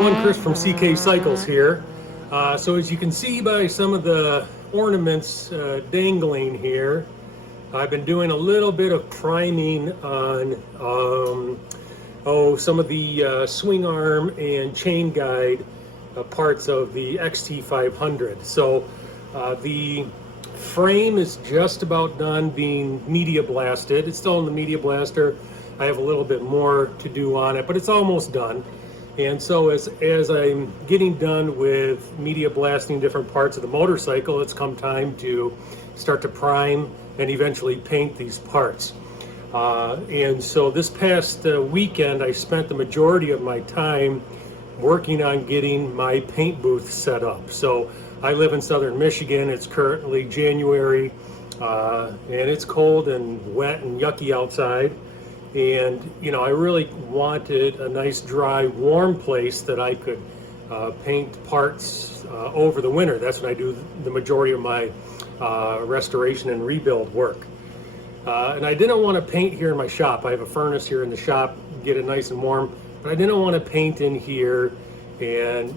everyone, Chris from CK Cycles here. So as you can see by some of the ornaments dangling here, I've been doing a little bit of priming on some of the swing arm and chain guide parts of the XT500. So the frame is just about done being media blasted. It's still in the media blaster. I have a little bit more to do on it, but it's almost done. And so as I'm getting done with media blasting different parts of the motorcycle, it's come time to start to prime and eventually paint these parts. And so this past weekend, I spent the majority of my time working on getting my paint booth set up. So I live in southern Michigan. It's currently January, and it's cold and wet and yucky outside. And you know, I really wanted a nice, dry, warm place that I could paint parts over the winter. That's when I do the majority of my restoration and rebuild work. And I didn't want to paint here in my shop. I have a furnace here in the shop, get it nice and warm, but I didn't want to paint in here and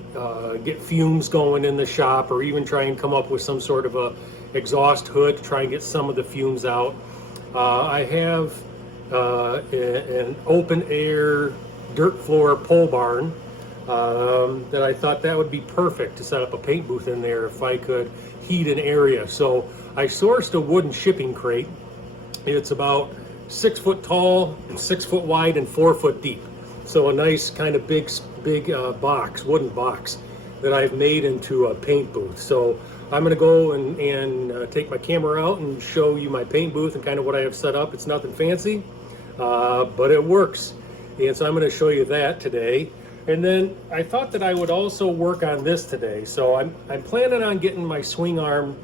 get fumes going in the shop, or even try and come up with some sort of a exhaust hood to try and get some of the fumes out. I have an open air dirt floor pole barn that I thought that would be perfect to set up a paint booth in there if I could heat an area. So I sourced a wooden shipping crate. It's about 6 foot tall, 6 foot wide, and 4 foot deep. So a nice kind of big box, wooden box that I've made into a paint booth. So I'm going to go and take my camera out and show you my paint booth and kind of what I have set up. It's nothing fancy, but it works. And so I'm going to show you that today. And then I thought that I would also work on this today. So I'm planning on getting my swing arm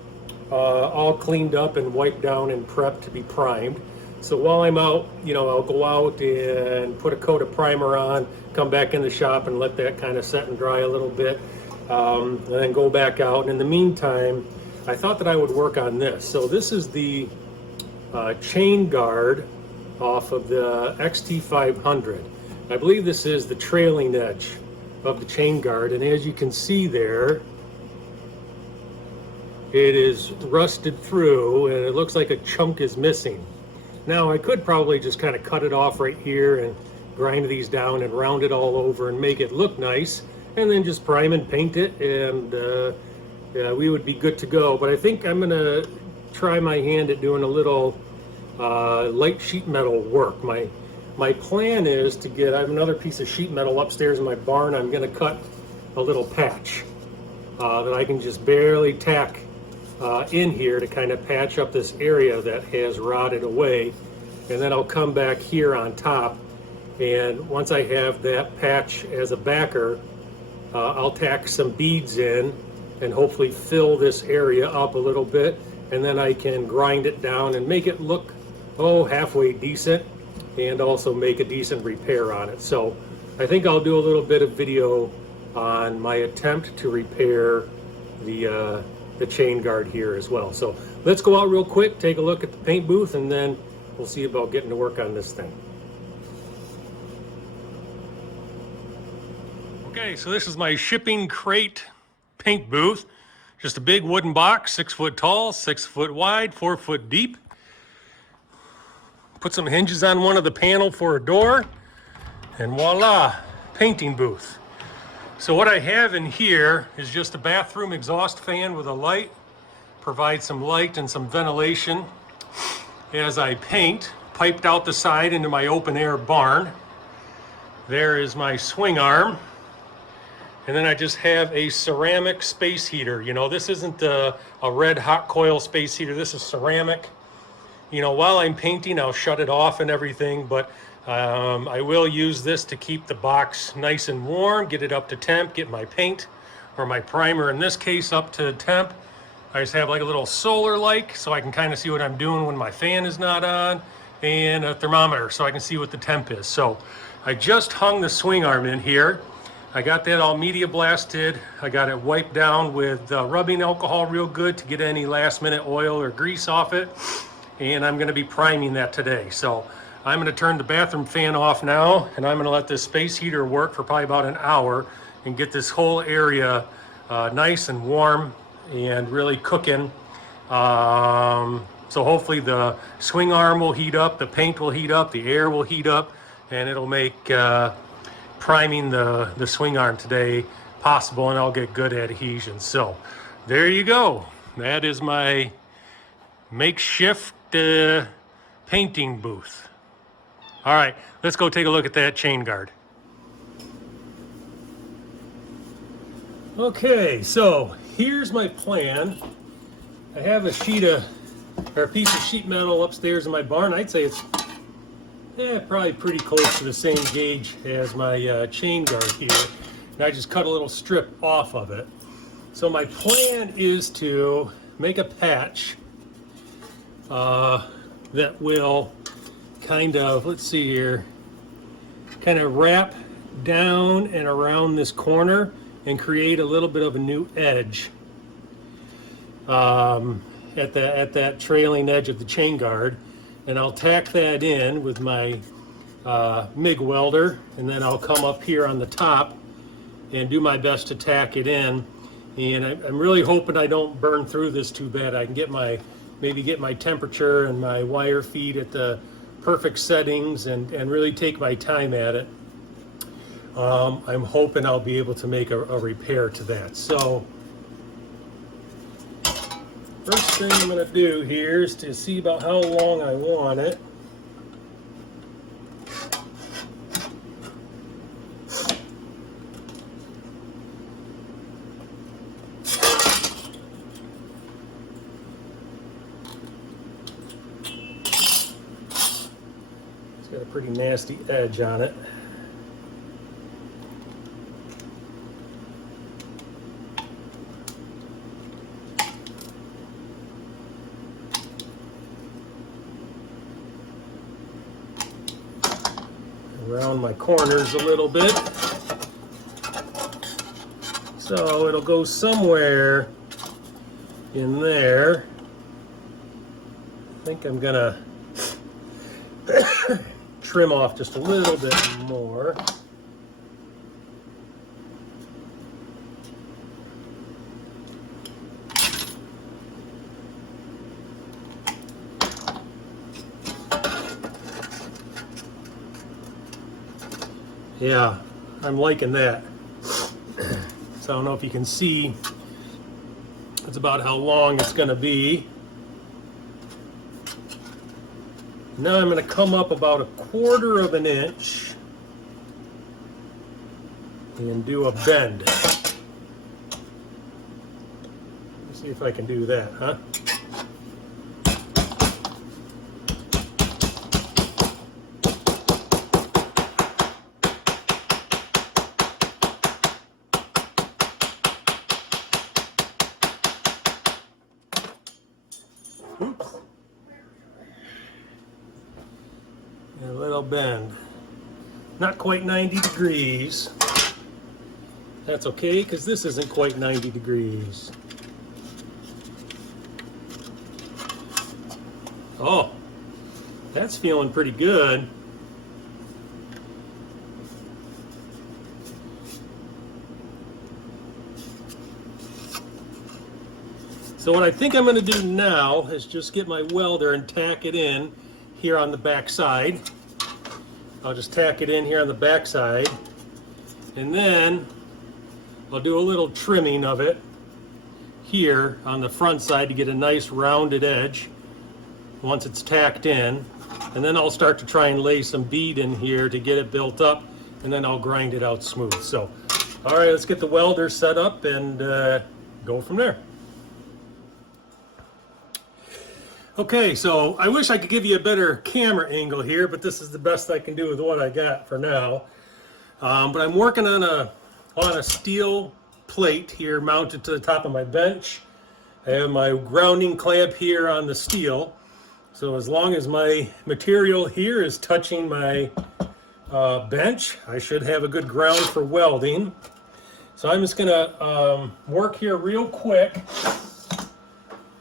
all cleaned up and wiped down and prepped to be primed. So while I'm out, you know, I'll go out and put a coat of primer on, come back in the shop and let that kind of set and dry a little bit, and then go back out. And in the meantime, I thought that I would work on this. So this is the chain guard off of the XT500. I believe this is the trailing edge of the chain guard, and as you can see there, it is rusted through and it looks like a chunk is missing. Now I could probably just kind of cut it off right here and grind these down and round it all over and make it look nice, and then just prime and paint it, and yeah, we would be good to go. But I think I'm gonna try my hand at doing a little light sheet metal work. My plan is to get, I have another piece of sheet metal upstairs in my barn. I'm gonna cut a little patch that I can just barely tack in here to kind of patch up this area that has rotted away. And then I'll come back here on top, and once I have that patch as a backer, I'll tack some beads in and hopefully fill this area up a little bit, and then I can grind it down and make it look halfway decent, and also make a decent repair on it. So I think I'll do a little bit of video on my attempt to repair the chain guard here as well. So let's go out real quick, take a look at the paint booth, and then we'll see about getting to work on this thing. Okay, so this is my shipping crate paint booth. Just a big wooden box, 6 foot tall, 6 foot wide, 4 foot deep. Put some hinges on one of the panel for a door, and voila, painting booth. So what I have in here is just a bathroom exhaust fan with a light. Provide some light and some ventilation as I paint. Piped out the side into my open air barn. There is my swing arm. And then I just have a ceramic space heater. You know, this isn't a red hot coil space heater. This is ceramic. You know, while I'm painting, I'll shut it off and everything, but I will use this to keep the box nice and warm, get it up to temp, get my paint, or my primer in this case, up to temp. I just have like a little solar light so I can kind of see what I'm doing when my fan is not on, and a thermometer so I can see what the temp is. So I just hung the swing arm in here. I got that all media blasted. I got it wiped down with rubbing alcohol real good to get any last minute oil or grease off it. And I'm gonna be priming that today. So I'm gonna turn the bathroom fan off now, and I'm gonna let this space heater work for probably about an hour and get this whole area nice and warm and really cooking. So hopefully the swing arm will heat up, the paint will heat up, the air will heat up, and it'll make priming the swing arm today possible, and I'll get good adhesion. So there you go. That is my makeshift painting booth. All right, let's go take a look at that chain guard. Okay, so here's my plan. I have a piece of sheet metal upstairs in my barn. I'd say it's probably pretty close to the same gauge as my chain guard here. And I just cut a little strip off of it. So my plan is to make a patch that will kind of, let's see here, kind of wrap down and around this corner and create a little bit of a new edge at that trailing edge of the chain guard. And I'll tack that in with my MIG welder, and then I'll come up here on the top and do my best to tack it in. And I'm really hoping I don't burn through this too bad. I can maybe get my temperature and my wire feed at the perfect settings and really take my time at it. I'm hoping I'll be able to make a repair to that. So first thing I'm going to do here is to see about how long I want it. It's got a pretty nasty edge on it. Around my corners a little bit, so it'll go somewhere in there. I think I'm gonna trim off just a little bit more. Yeah, I'm liking that. So I don't know if you can see, it's about how long it's going to be. Now I'm going to come up about 1/4 of an inch and do a bend. Let's see if I can do that, huh? Oops. A little bend. Not quite 90 degrees. That's okay, because this isn't quite 90 degrees. Oh, that's feeling pretty good. So what I think I'm going to do now is just get my welder and tack it in here on the back side. I'll just tack it in here on the back side, and then I'll do a little trimming of it here on the front side to get a nice rounded edge once it's tacked in. And then I'll start to try and lay some bead in here to get it built up, and then I'll grind it out smooth. So, all right, let's get the welder set up and go from there. Okay, so I wish I could give you a better camera angle here, but this is the best I can do with what I got for now. But I'm working on a steel plate here mounted to the top of my bench. I have my grounding clamp here on the steel. So as long as my material here is touching my bench, I should have a good ground for welding. So I'm just gonna work here real quick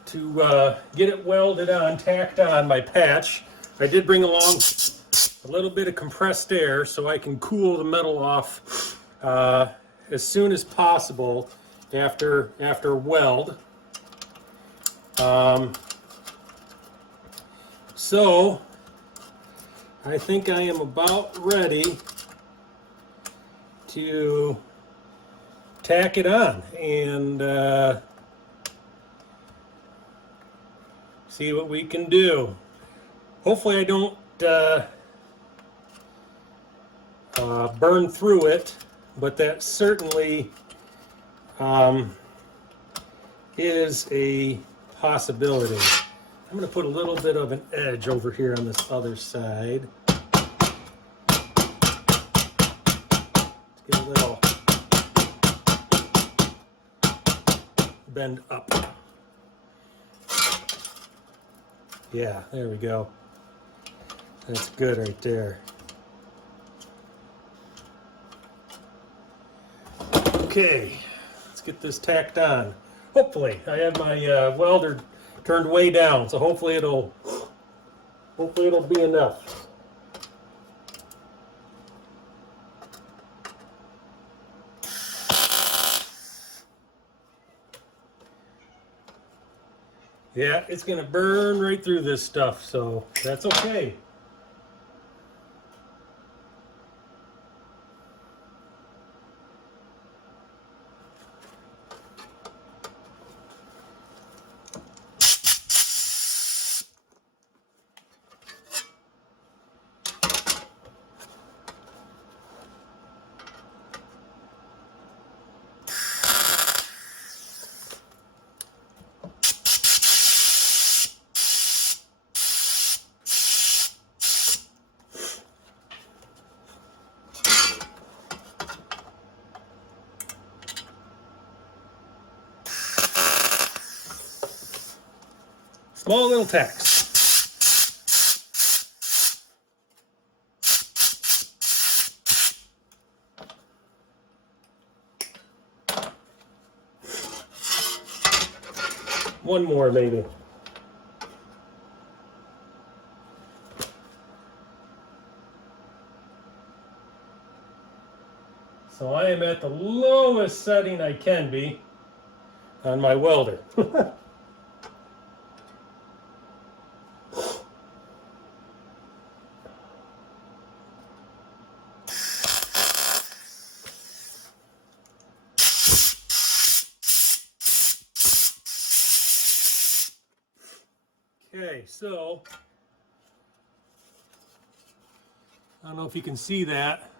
to get it welded on, tacked on my patch. I did bring along a little bit of compressed air so I can cool the metal off as soon as possible after weld. So I think I am about ready to tack it on and see what we can do. Hopefully I don't burn through it, but that certainly is a possibility. I'm going to put a little bit of an edge over here on this other side. Let's get a little bend up. Yeah, there we go. That's good right there. Okay, let's get this tacked on. Hopefully, I have my welder turned way down, so hopefully it'll be enough. Yeah, it's gonna burn right through this stuff, so that's okay. Small little tacks. One more maybe. So I am at the lowest setting I can be on my welder. Okay, so I don't know if you can see that,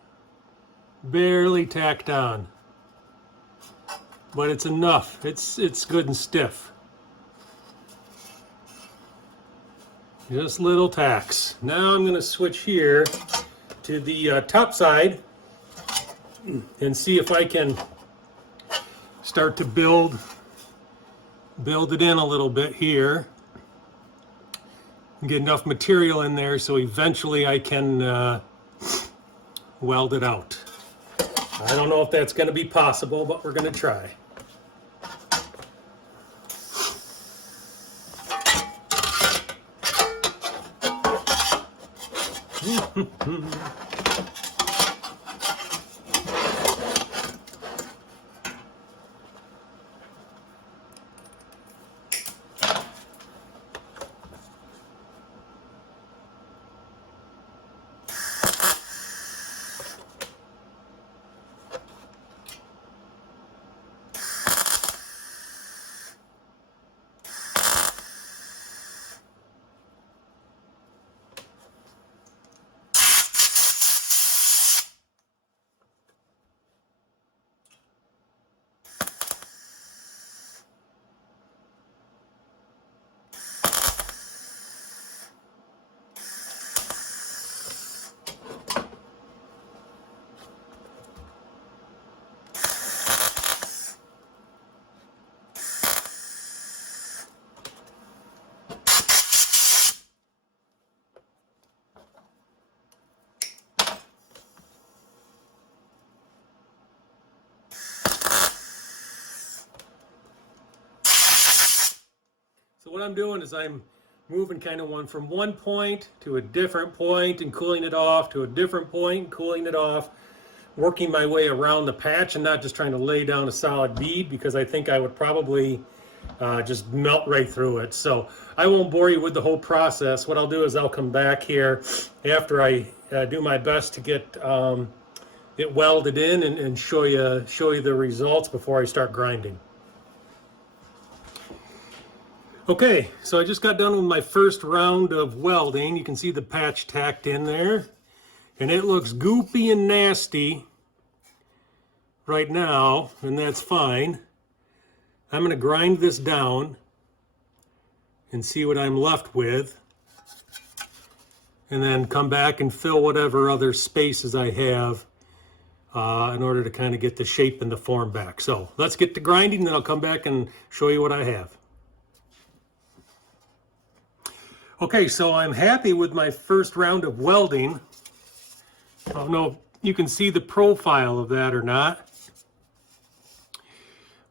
barely tacked on, but it's enough. It's good and stiff. Just little tacks. Now I'm going to switch here to the top side and see if I can start to build it in a little bit here. Get enough material in there so eventually I can weld it out. I don't know if that's going to be possible, but we're going to try. So what I'm doing is I'm moving kind of from one point to a different point and cooling it off to a different point and cooling it off. working my way around the patch and not just trying to lay down a solid bead, because I think I would probably just melt right through it. So I won't bore you with the whole process. What I'll do is I'll come back here after I do my best to get it welded in and show you the results before I start grinding. Okay, so I just got done with my first round of welding. You can see the patch tacked in there, and it looks goopy and nasty right now, and that's fine. I'm going to grind this down and see what I'm left with, and then come back and fill whatever other spaces I have in order to kind of get the shape and the form back. So let's get to grinding, then I'll come back and show you what I have. Okay, so I'm happy with my first round of welding. I don't know if you can see the profile of that or not,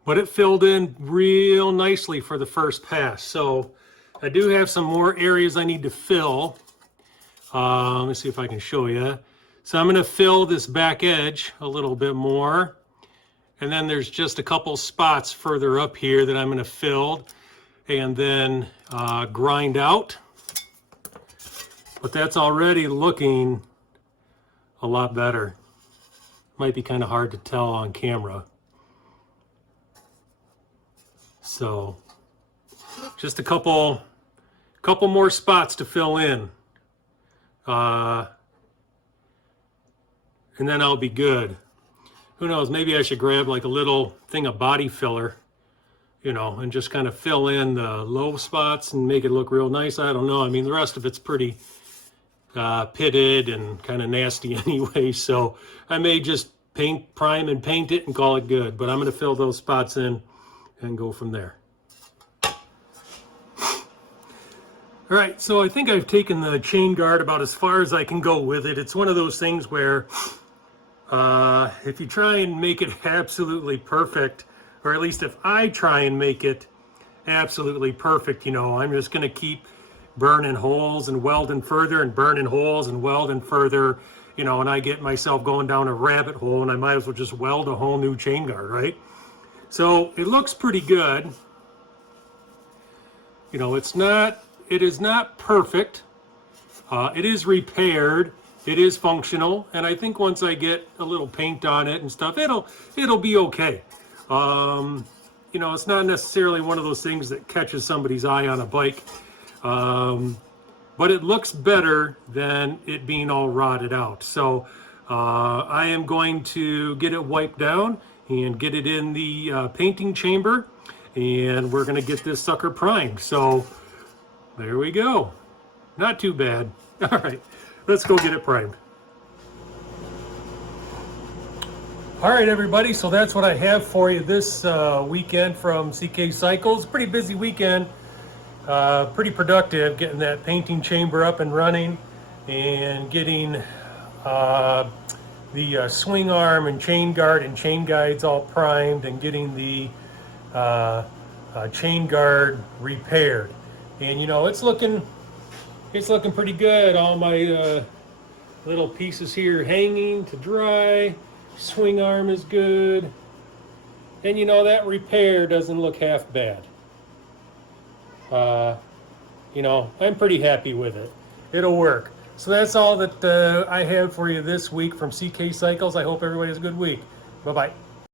but it filled in real nicely for the first pass. So I do have some more areas I need to fill. Let me see if I can show you. So I'm going to fill this back edge a little bit more, and then there's just a couple spots further up here that I'm going to fill and then grind out. But that's already looking a lot better. Might be kind of hard to tell on camera. So just a couple more spots to fill in. And then I'll be good. Who knows, maybe I should grab like a little thing of body filler, you know, and just kind of fill in the low spots and make it look real nice. I don't know. I mean, the rest of it's pretty pitted and kind of nasty anyway, so I may just prime and paint it and call it good, but I'm going to fill those spots in and go from there. All right, so I think I've taken the chain guard about as far as I can go with it. It's one of those things where if you try and make it absolutely perfect, or at least if I try and make it absolutely perfect, you know, I'm just going to keep burning holes and welding further and burning holes and welding further, you know, and I get myself going down a rabbit hole, and I might as well just weld a whole new chain guard, right? So it looks pretty good. You know, it is not perfect. It is repaired. It is functional, and I think once I get a little paint on it and stuff, it'll be okay. You know, it's not necessarily one of those things that catches somebody's eye on a bike. But it looks better than it being all rotted out. So I am going to get it wiped down and get it in the painting chamber, and we're going to get this sucker primed. So there we go. Not too bad. All right, let's go get it primed. All right, everybody, so that's what I have for you this weekend from CK Cycles. Pretty busy weekend. Pretty productive, getting that painting chamber up and running, and getting the swing arm and chain guard and chain guides all primed, and getting the chain guard repaired. And you know, it's looking pretty good. All my little pieces here hanging to dry. Swing arm is good, and you know, that repair doesn't look half bad. You know, I'm pretty happy with it. It'll work. So that's all that I have for you this week from CK Cycles. I hope everybody has a good week. Bye-bye.